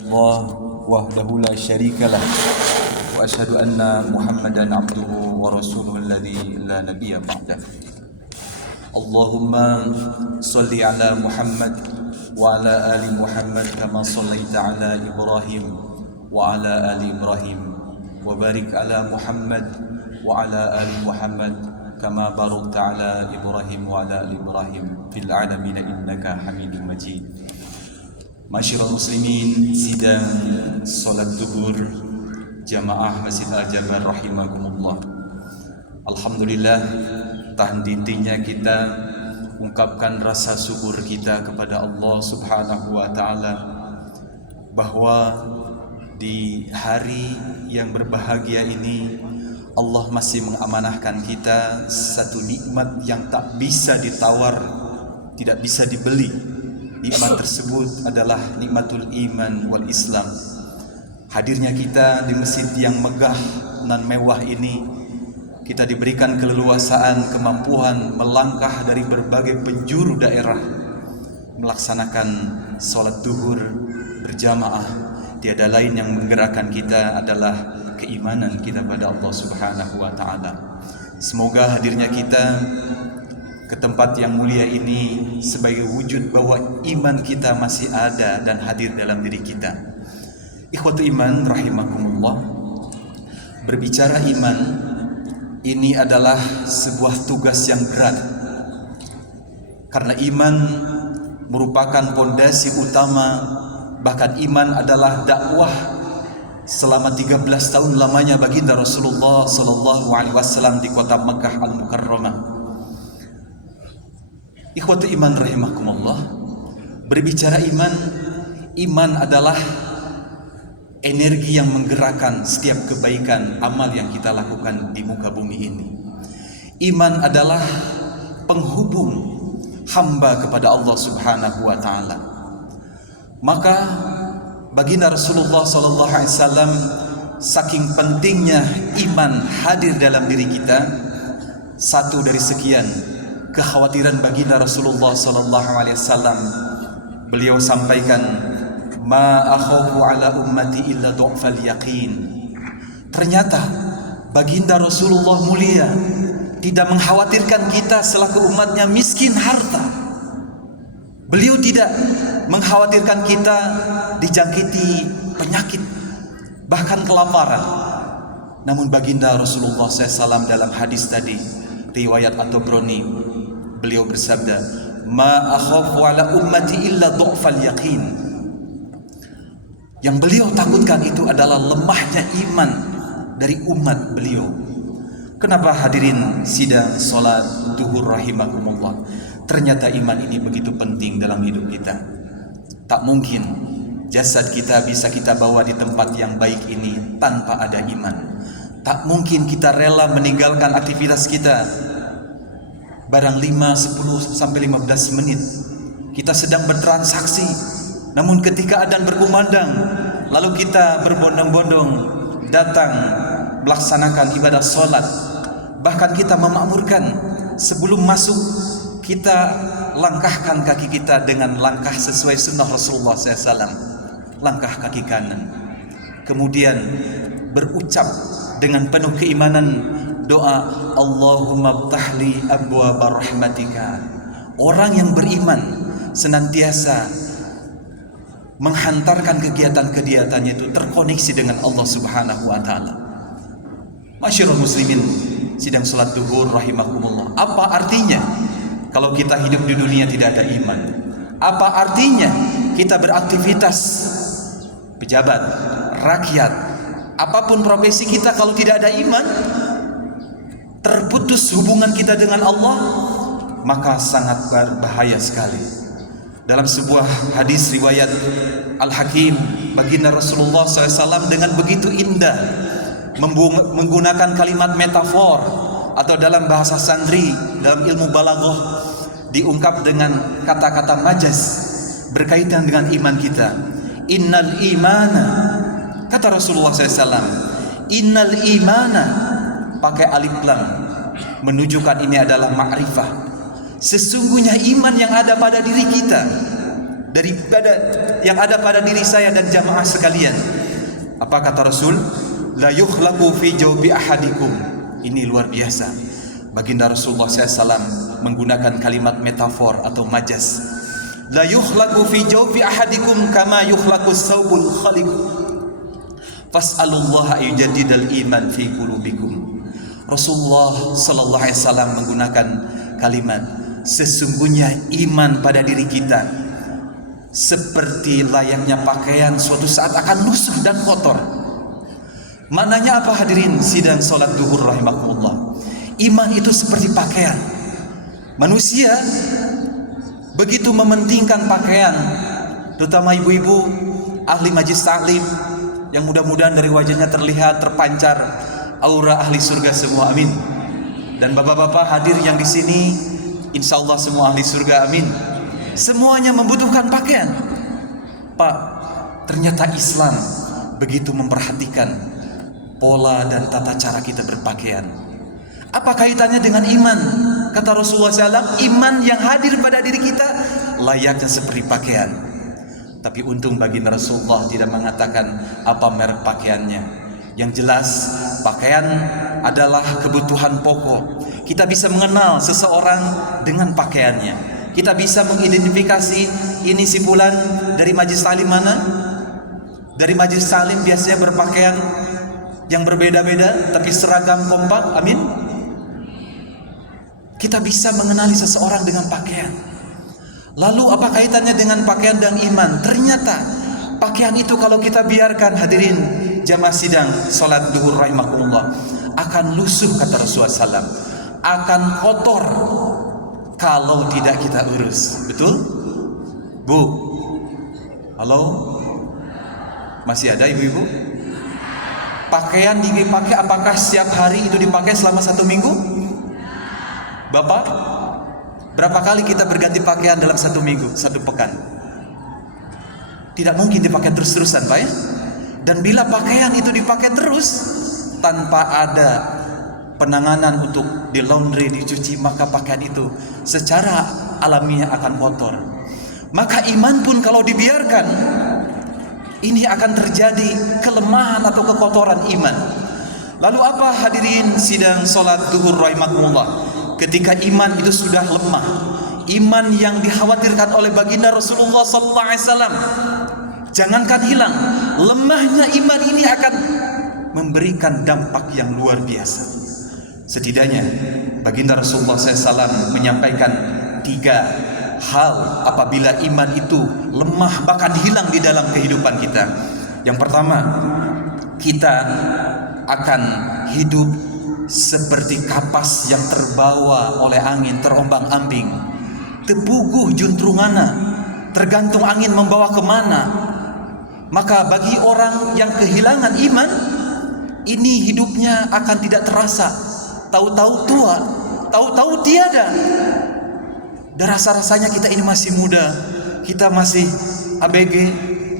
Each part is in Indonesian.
الله وحده لا شريك له وأشهد أن محمدا عبده ورسوله الذي لا نبي بعده. اللهم صل على محمد وعلى آل محمد كما صليت على إبراهيم وعلى آل إبراهيم وبارك على محمد وعلى آل محمد كما باركت على إبراهيم وعلى آل إبراهيم في العالمين إنك حميد مجيد. Masyarul muslimin, sidang salat zuhur jamaah Masjid Al-Jabar rahimakumullah. Alhamdulillah, tahan dintinya kita ungkapkan rasa syukur kita kepada Allah Subhanahu wa taala bahwa di hari yang berbahagia ini Allah masih mengamanahkan kita satu nikmat yang tak bisa ditawar, tidak bisa dibeli. Nikmat tersebut adalah nikmatul iman wal Islam. Hadirnya kita di masjid yang megah dan mewah ini, kita diberikan keleluasaan, kemampuan melangkah dari berbagai penjuru daerah, melaksanakan sholat duhur berjamaah. Tiada lain yang menggerakkan kita adalah keimanan kita pada Allah Subhanahu wa taala. Semoga hadirnya kita ke tempat yang mulia ini sebagai wujud bahwa iman kita masih ada dan hadir dalam diri kita. Ikhwatu iman rahimakumullah, berbicara iman ini adalah sebuah tugas yang berat, karena iman merupakan pondasi utama. Bahkan iman adalah dakwah selama 13 tahun lamanya baginda Rasulullah sallallahu alaihi wasallam di kota Makkah Al-Mukarramah. Ikhwatu iman rahimakumullah, berbicara iman adalah energi yang menggerakkan setiap kebaikan amal yang kita lakukan di muka bumi ini. Iman adalah penghubung hamba kepada Allah Subhanahu wa taala. Maka baginda Rasulullah sallallahu alaihi wasallam, saking pentingnya iman hadir dalam diri kita, satu dari sekian kekhawatiran baginda Rasulullah sallallahu alaihi wasallam, beliau sampaikan, ma akhafu ala ummati illa du'fal yaqin. Ternyata baginda Rasulullah mulia tidak mengkhawatirkan kita selaku umatnya miskin harta. Beliau tidak mengkhawatirkan kita dijangkiti penyakit, bahkan kelaparan. Namun baginda Rasulullah SAW dalam hadis tadi riwayat At-Tabrani, beliau bersabda, ma akhafu ala ummati illa du'fal yaqin. Yang beliau takutkan itu adalah lemahnya iman dari umat beliau. Kenapa hadirin sidang salat duhur rahimakumullah? Ternyata iman ini begitu penting dalam hidup kita. Tak mungkin jasad kita bisa kita bawa di tempat yang baik ini tanpa ada iman. Tak mungkin kita rela meninggalkan aktivitas kita barang 5, 10 sampai 15 menit kita sedang bertransaksi, namun ketika adzan berkumandang lalu kita berbondong-bondong datang melaksanakan ibadah sholat. Bahkan kita memakmurkan sebelum masuk kita langkahkan kaki kita dengan langkah sesuai sunnah Rasulullah SAW, langkah kaki kanan, kemudian berucap dengan penuh keimanan doa Allahumma ftahli abwaaba rahmatika. Orang yang beriman senantiasa menghantarkan kegiatan-kegiatannya itu terkoneksi dengan Allah Subhanahu wa taala. Masyarul muslimin, sidang salat duhur rahimakumullah. Apa artinya kalau kita hidup di dunia tidak ada iman? Apa artinya kita beraktivitas pejabat, rakyat, apapun profesi kita kalau tidak ada iman? Terputus hubungan kita dengan Allah, maka sangat berbahaya sekali. Dalam sebuah hadis riwayat Al-Hakim, baginda Rasulullah SAW dengan begitu indah menggunakan kalimat metafor, atau dalam bahasa santri, dalam ilmu balaghah diungkap dengan kata-kata majaz berkaitan dengan iman kita. Innal imana, kata Rasulullah SAW, innal imana, pakai alif lam, menunjukkan ini adalah ma'rifah. Sesungguhnya iman yang ada pada diri kita daripada yang ada pada diri saya dan jamaah sekalian. Apa kata Rasul? La yukhlaqu fi jawbi ahadikum. Ini luar biasa. Baginda Rasulullah SAW menggunakan kalimat metafor atau majas. La yukhlaqu fi jawbi ahadikum kama yukhlaqu thawbul khaliq. Fas'alullaha yujaddidal iman fi qulubikum. Rasulullah sallallahu alaihi wasallam menggunakan kalimat, sesungguhnya iman pada diri kita seperti layaknya pakaian suatu saat akan lusuh dan kotor. Maknanya apa hadirin sidang salat duhur rahimakumullah? Iman itu seperti pakaian. Manusia begitu mementingkan pakaian, terutama ibu-ibu ahli majlis taklim yang mudah-mudahan dari wajahnya terlihat terpancar aura ahli surga semua, amin. Dan bapak-bapak hadir yang di sini, insya Allah semua ahli surga, amin. Semuanya membutuhkan pakaian. Pak, ternyata Islam begitu memperhatikan pola dan tata cara kita berpakaian. Apa kaitannya dengan iman? Kata Rasulullah SAW, iman yang hadir pada diri kita layaknya seperti pakaian. Tapi untung baginda Rasulullah tidak mengatakan apa merek pakaiannya. Yang jelas pakaian adalah kebutuhan pokok. Kita bisa mengenal seseorang dengan pakaiannya. Kita bisa mengidentifikasi ini si fulan dari majlis taklim mana. Dari majlis taklim biasanya berpakaian yang berbeda-beda tapi seragam kompak, amin. Kita bisa mengenali seseorang dengan pakaian. Lalu apa kaitannya dengan pakaian dan iman? Ternyata pakaian itu kalau kita biarkan, hadirin jamaah sidang salat duhur rahimakumullah, akan lusuh kata Rasulullah SAW, akan kotor kalau tidak kita urus. Betul? Bu? Halo? Masih ada ibu-ibu? Pakaian dipakai apakah setiap hari itu dipakai selama 1 minggu? Bapak? Berapa kali kita berganti pakaian dalam 1 minggu, 1 pekan? Tidak mungkin dipakai terus-terusan, Pak ya? Dan bila pakaian itu dipakai terus tanpa ada penanganan untuk di laundry, dicuci, maka pakaian itu secara alamiah akan kotor. Maka iman pun kalau dibiarkan, ini akan terjadi kelemahan atau kekotoran iman. Lalu apa hadirin sidang salat duhur rahimakumullah? Ketika iman itu sudah lemah, iman yang dikhawatirkan oleh baginda Rasulullah SAW, jangankan hilang, lemahnya iman ini akan memberikan dampak yang luar biasa. Setidaknya baginda Rasulullah SAW menyampaikan 3 hal apabila iman itu lemah bahkan hilang di dalam kehidupan kita. Yang pertama, kita akan hidup seperti kapas yang terbawa oleh angin, terombang-ambing, tebuguh juntrungana, tergantung angin membawa kemana. Maka bagi orang yang kehilangan iman, ini hidupnya akan tidak terasa. Tahu-tahu tua, tahu-tahu tiada. Dan rasa-rasanya kita ini masih muda, kita masih ABG,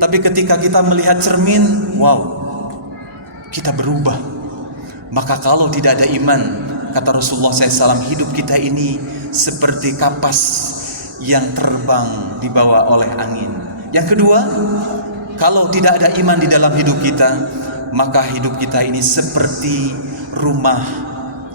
tapi ketika kita melihat cermin, wow, kita berubah. Maka kalau tidak ada iman, kata Rasulullah SAW, hidup kita ini seperti kapas yang terbang dibawa oleh angin. Yang kedua, kalau tidak ada iman di dalam hidup kita, maka hidup kita ini seperti rumah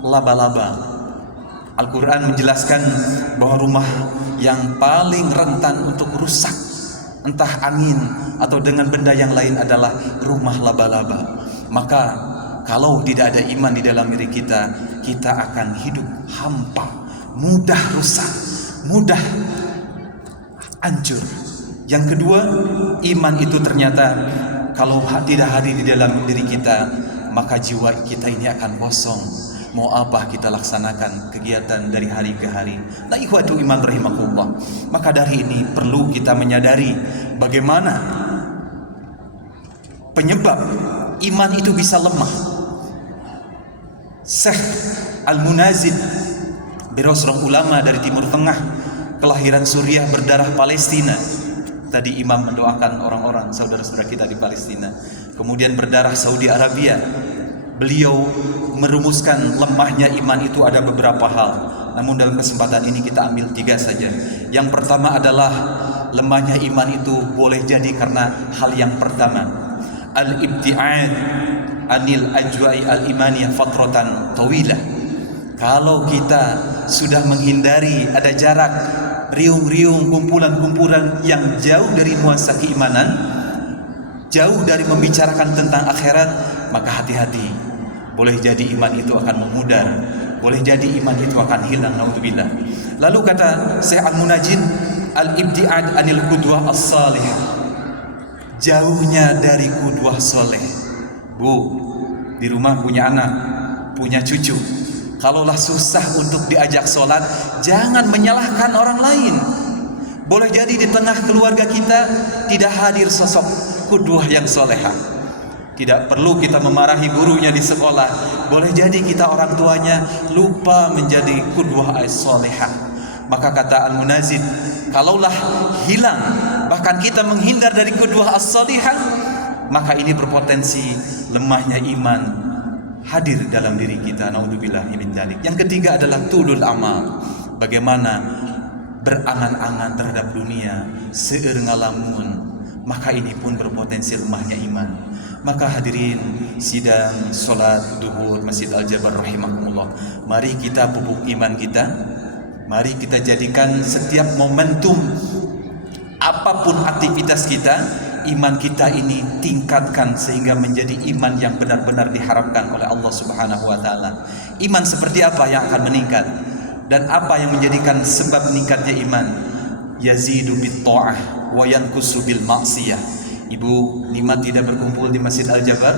laba-laba. Al-Quran menjelaskan bahwa rumah yang paling rentan untuk rusak, entah angin atau dengan benda yang lain, adalah rumah laba-laba. Maka kalau tidak ada iman di dalam diri kita, kita akan hidup hampa, mudah rusak, mudah hancur. Yang kedua, iman itu ternyata kalau tidak hadir di dalam diri kita, maka jiwa kita ini akan kosong. Mau apa kita laksanakan kegiatan dari hari ke hari? Nah, ikhwatu iman rahimakumullah. Maka dari ini perlu kita menyadari bagaimana penyebab iman itu bisa lemah. Syekh Al-Munazid, beliau seorang ulama dari Timur Tengah, kelahiran Suriah, berdarah Palestina. Tadi imam mendoakan orang-orang saudara-saudara kita di Palestina. Kemudian berdarah Saudi Arabia. Beliau merumuskan lemahnya iman itu ada beberapa hal. Namun dalam kesempatan ini kita ambil 3 saja. Yang pertama adalah lemahnya iman itu boleh jadi karena hal yang pertama, al-ibti'ad anil ajwa'i al-imaniyah fatratan tawilah. Kalau kita sudah menghindari, ada jarak, riung-riung, kumpulan-kumpulan yang jauh dari nuansa keimanan, jauh dari membicarakan tentang akhirat, maka hati-hati, boleh jadi iman itu akan memudar, boleh jadi iman itu akan hilang, naudzubillah. Lalu kata Syekh Al-Munajjid, al-ibti'ad anil qudwah as-salihah, jauhnya dari qudwah soleh. Bu, di rumah punya anak, punya cucu, kalaulah susah untuk diajak sholat, jangan menyalahkan orang lain. Boleh jadi di tengah keluarga kita tidak hadir sosok qudwah yang solehah. Tidak perlu kita memarahi gurunya di sekolah. Boleh jadi kita orang tuanya lupa menjadi qudwah as-solehah. Maka kata Al-Munajjid, kalaulah hilang, bahkan kita menghindar dari qudwah as-solehah, maka ini berpotensi lemahnya iman hadir dalam diri kita, naudzubillahi min dzalik. Yang ketiga adalah tulul amal, bagaimana berangan-angan terhadap dunia, seueur ngalamun, maka ini pun berpotensi lemahnya iman. Maka hadirin sidang salat duhur Masjid Al-Jabar rahimakumullah, mari kita pupuk iman kita, mari kita jadikan setiap momentum, apapun aktivitas kita, iman kita ini tingkatkan sehingga menjadi iman yang benar-benar diharapkan oleh Allah Subhanahu wa taala. Iman seperti apa yang akan meningkat dan apa yang menjadikan sebab meningkatnya iman? Yazidu bit ta'ah wa yanqusu bil ma'siyah. Ibu, nikmat tidak berkumpul di Masjid Al-Jabar?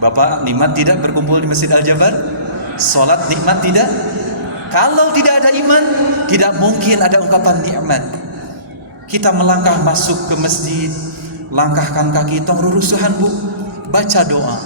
Bapak, nikmat tidak berkumpul di Masjid Al-Jabar? Salat nikmat tidak? Kalau tidak ada iman, tidak mungkin ada ungkapan nikmat. Kita melangkah masuk ke masjid, langkahkan kaki, tong rurusuhan bu, baca doa.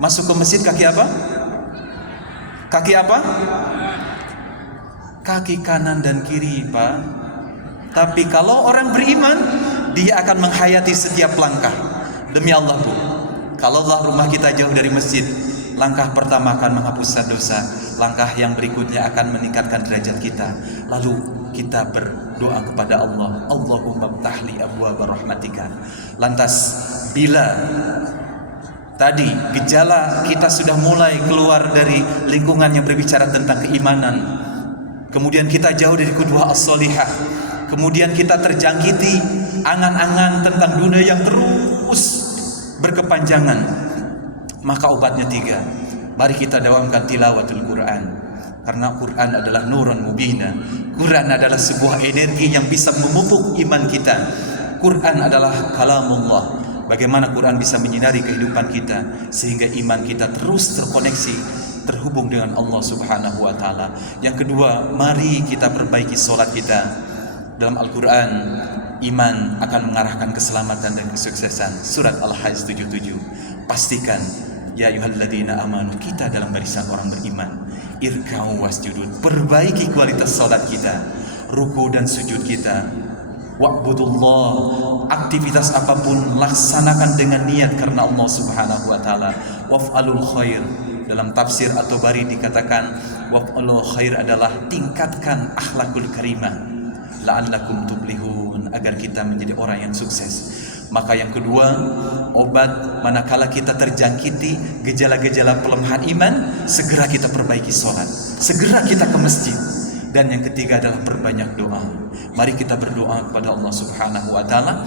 Masuk ke masjid kaki apa? Kaki apa? Kaki kanan dan kiri, Pak. Tapi kalau orang beriman, dia akan menghayati setiap langkah. Demi Allah bu, kalau Allah rumah kita jauh dari masjid, langkah pertama akan menghapuskan dosa, langkah yang berikutnya akan meningkatkan derajat kita. Lalu kita berdoa kepada Allah, Allahumma ftahli abwaaba rahmatika. Lantas bila tadi gejala kita sudah mulai keluar dari lingkungan yang berbicara tentang keimanan, kemudian kita jauh dari qudwah as-solihah, kemudian kita terjangkiti angan-angan tentang dunia yang terus berkepanjangan, maka obatnya tiga. Mari kita dawamkan tilawatul Quran, karena Quran adalah nurun mubina. Quran adalah sebuah energi yang bisa memupuk iman kita. Quran adalah kalamullah. Bagaimana Quran bisa menyinari kehidupan kita sehingga iman kita terus terkoneksi, terhubung dengan Allah Subhanahu wa taala. Yang kedua, mari kita perbaiki salat kita. Dalam Al-Quran, iman akan mengarahkan keselamatan dan kesuksesan. Surat Al-Hajj 77. Pastikan, ya ayyuhalladzina amanu, kita dalam barisan orang beriman. Irka'u wasjudud, perbaiki kualitas salat kita, ruku dan sujud kita. Wa'budullah, aktivitas apapun laksanakan dengan niat karena Allah Subhanahu wa taala. Waf'alul khair, dalam tafsir At-Tabari dikatakan waf'alul khair adalah tingkatkan akhlakul karimah, la'allakum tuflihun, agar kita menjadi orang yang sukses. Maka yang kedua, obat manakala kita terjangkiti gejala-gejala pelemahan iman, segera kita perbaiki sholat, segera kita ke masjid. Dan yang ketiga adalah perbanyak doa. Mari kita berdoa kepada Allah Subhanahu wa taala.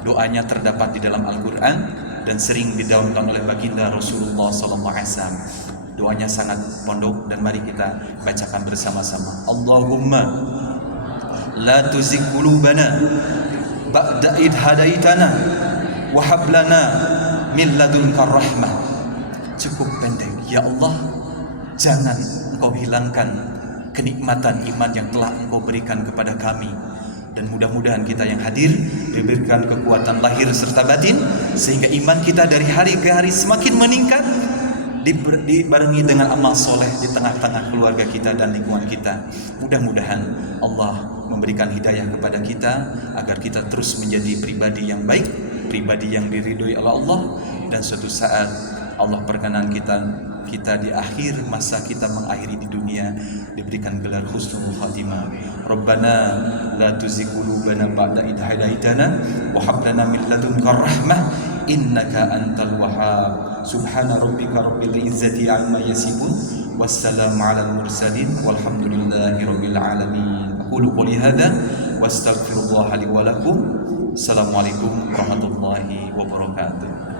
Doanya terdapat di dalam Al-Quran dan sering didaungkan oleh baginda Rasulullah SAW. Doanya sangat pondok dan mari kita bacakan bersama-sama. Allahumma la tuzigh qulubana ba'da id hadaitana wa hab lana min ladunka rahmah. Cukup pendek. Ya Allah, jangan Engkau hilangkan kenikmatan iman yang telah Engkau berikan kepada kami, dan mudah-mudahan kita yang hadir diberikan kekuatan lahir serta batin sehingga iman kita dari hari ke hari semakin meningkat, dibarengi dengan amal soleh di tengah-tengah keluarga kita dan lingkungan kita. Mudah-mudahan Allah memberikan hidayah kepada kita agar kita terus menjadi pribadi yang baik, pribadi yang diridhoi oleh Allah, dan suatu saat Allah perkenan kita kita di akhir masa kita mengakhiri di dunia diberikan gelar husnul khatimah. Rabbana la tuzigh qulubana ba'da idh hadaitana wa hab lana min ladunka rahmah innaka antal wahhab. Subhana rabbika rabbil izzati amma yasifun wassalamu alal mursalin walhamdulillahi rabbil alamin. Aqulu qouli hadza wastaghfirullaha li wa lakum. Assalamualaikum warahmatullahi wabarakatuh.